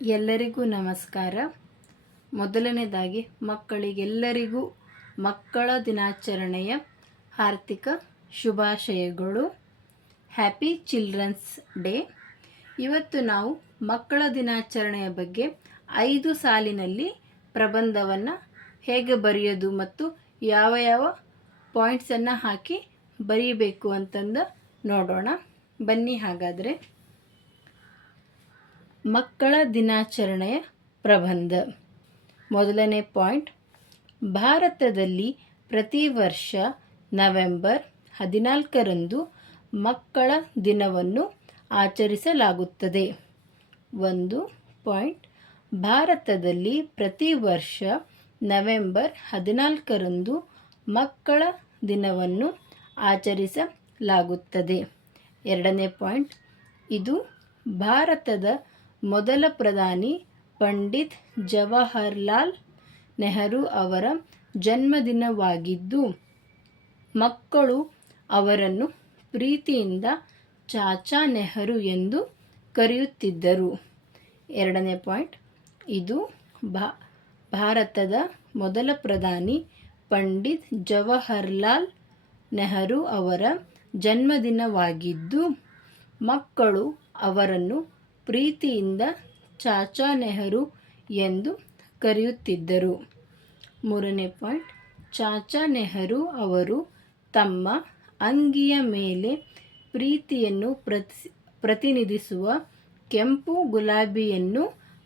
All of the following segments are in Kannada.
ಎಲ್ಲರಿಗೂ ನಮಸ್ಕಾರ. ಮೊದಲನೇದಾಗಿ ಮಕ್ಕಳಿಗೆಲ್ಲರಿಗೂ ಮಕ್ಕಳ ದಿನಾಚರಣೆಯ ಹಾರ್ದಿಕ ಶುಭಾಶಯಗಳು. Happy children's day. ಇವತ್ತು ನಾವು ಮಕ್ಕಳ ದಿನಾಚರಣೆಯ ಬಗ್ಗೆ 5 ಸಾಲಿನಲ್ಲಿ ಪ್ರಬಂಧವನ್ನು ಹೇಗೆ ಬರೆಯೋದು ಮತ್ತು ಯಾವ ಯಾವ ಪಾಯಿಂಟ್ಸನ್ನು ಹಾಕಿ ಬರೀಬೇಕು ಅಂತಂದು ನೋಡೋಣ. ಬನ್ನಿ ಹಾಗಾದರೆ. ಮಕ್ಕಳ ದಿನಾಚರಣೆಯ ಪ್ರಬಂಧ. ಮೊದಲನೇ ಪಾಯಿಂಟ್, ಭಾರತದಲ್ಲಿ ಪ್ರತಿ ವರ್ಷ ನವೆಂಬರ್ 14ರಂದು ಮಕ್ಕಳ ದಿನವನ್ನು ಆಚರಿಸಲಾಗುತ್ತದೆ. 1 ಪಾಯಿಂಟ್, ಭಾರತದಲ್ಲಿ ಪ್ರತಿ ವರ್ಷ ನವೆಂಬರ್ 14ರಂದು ಮಕ್ಕಳ ದಿನವನ್ನು ಆಚರಿಸಲಾಗುತ್ತದೆ. 2ನೇ ಪಾಯಿಂಟ್, ಇದು ಭಾರತದ ಮೊದಲ ಪ್ರಧಾನಿ ಪಂಡಿತ್ ಜವಾಹರ್ಲಾಲ್ ನೆಹರು ಅವರ ಜನ್ಮದಿನವಾಗಿದ್ದು ಮಕ್ಕಳು ಅವರನ್ನು ಪ್ರೀತಿಯಿಂದ ಚಾಚಾ ನೆಹರು ಎಂದು ಕರೆಯುತ್ತಿದ್ದರು. 2ನೇ ಪಾಯಿಂಟ್, ಇದು ಭಾರತದ ಮೊದಲ ಪ್ರಧಾನಿ ಪಂಡಿತ್ ಜವಾಹರ್ಲಾಲ್ ನೆಹರು ಅವರ ಜನ್ಮದಿನವಾಗಿದ್ದು ಮಕ್ಕಳು ಅವರನ್ನು ಪ್ರೀತಿಯಿಂದ ಚಾಚಾ ನೆಹರು ಎಂದು ಕರೆಯುತ್ತಿದ್ದರು. 3ನೇ ಪಾಯಿಂಟ್, ಚಾಚಾ ನೆಹರು ಅವರು ತಮ್ಮ ಅಂಗಿಯ ಮೇಲೆ ಪ್ರೀತಿಯನ್ನು ಪ್ರತಿನಿಧಿಸುವ ಕೆಂಪು ಗುಲಾಬಿಯನ್ನು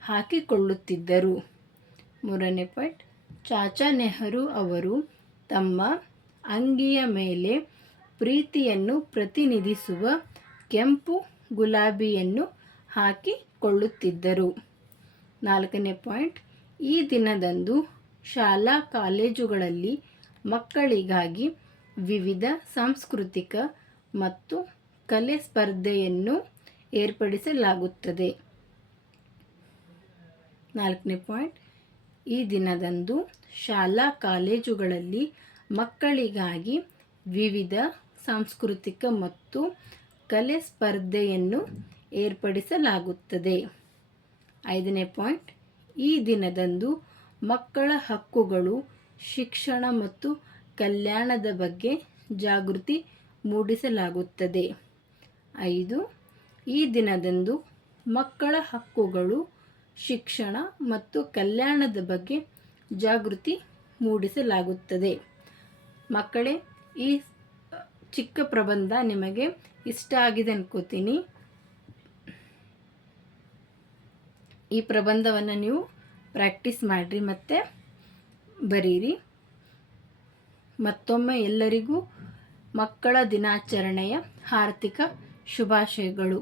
ಹಾಕಿಕೊಳ್ಳುತ್ತಿದ್ದರು. 3ನೇ ಪಾಯಿಂಟ್, ಚಾಚಾ ನೆಹರು ಅವರು ತಮ್ಮ ಅಂಗಿಯ ಮೇಲೆ ಪ್ರೀತಿಯನ್ನು ಪ್ರತಿನಿಧಿಸುವ ಕೆಂಪು ಗುಲಾಬಿಯನ್ನು ಹಾಕಿಕೊಳ್ಳುತ್ತಿದ್ದರು. 4ನೇ ಪಾಯಿಂಟ್, ಈ ದಿನದಂದು ಶಾಲಾ ಕಾಲೇಜುಗಳಲ್ಲಿ ಮಕ್ಕಳಿಗಾಗಿ ವಿವಿಧ ಸಾಂಸ್ಕೃತಿಕ ಮತ್ತು ಕಲೆ ಸ್ಪರ್ಧೆಯನ್ನು ಏರ್ಪಡಿಸಲಾಗುತ್ತದೆ. 4ನೇ ಪಾಯಿಂಟ್, ಈ ದಿನದಂದು ಶಾಲಾ ಕಾಲೇಜುಗಳಲ್ಲಿ ಮಕ್ಕಳಿಗಾಗಿ ವಿವಿಧ ಸಾಂಸ್ಕೃತಿಕ ಮತ್ತು ಕಲೆ ಸ್ಪರ್ಧೆಯನ್ನು ಏರ್ಪಡಿಸಲಾಗುತ್ತದೆ. 5ನೇ ಪಾಯಿಂಟ್, ಈ ದಿನದಂದು ಮಕ್ಕಳ ಹಕ್ಕುಗಳು, ಶಿಕ್ಷಣ ಮತ್ತು ಕಲ್ಯಾಣದ ಬಗ್ಗೆ ಜಾಗೃತಿ ಮೂಡಿಸಲಾಗುತ್ತದೆ. 5, ಈ ದಿನದಂದು ಮಕ್ಕಳ ಹಕ್ಕುಗಳು, ಶಿಕ್ಷಣ ಮತ್ತು ಕಲ್ಯಾಣದ ಬಗ್ಗೆ ಜಾಗೃತಿ ಮೂಡಿಸಲಾಗುತ್ತದೆ. ಮಕ್ಕಳೇ, ಈ ಚಿಕ್ಕ ಪ್ರಬಂಧ ನಿಮಗೆ ಇಷ್ಟ ಆಗಿದೆ ಅನ್ಕೋತೀನಿ. ಈ ಪ್ರಬಂಧವನ್ನು ನೀವು ಪ್ರಾಕ್ಟೀಸ್ ಮಾಡಿರಿ ಮತ್ತು ಬರೀರಿ. ಮತ್ತೊಮ್ಮೆ ಎಲ್ಲರಿಗೂ ಮಕ್ಕಳ ದಿನಾಚರಣೆಯ ಹಾರ್ದಿಕ ಶುಭಾಶಯಗಳು.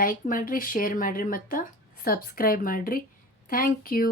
ಲೈಕ್ ಮಾಡಿರಿ, ಶೇರ್ ಮಾಡಿರಿ ಮತ್ತು ಸಬ್ಸ್ಕ್ರೈಬ್ ಮಾಡಿರಿ. Thank you.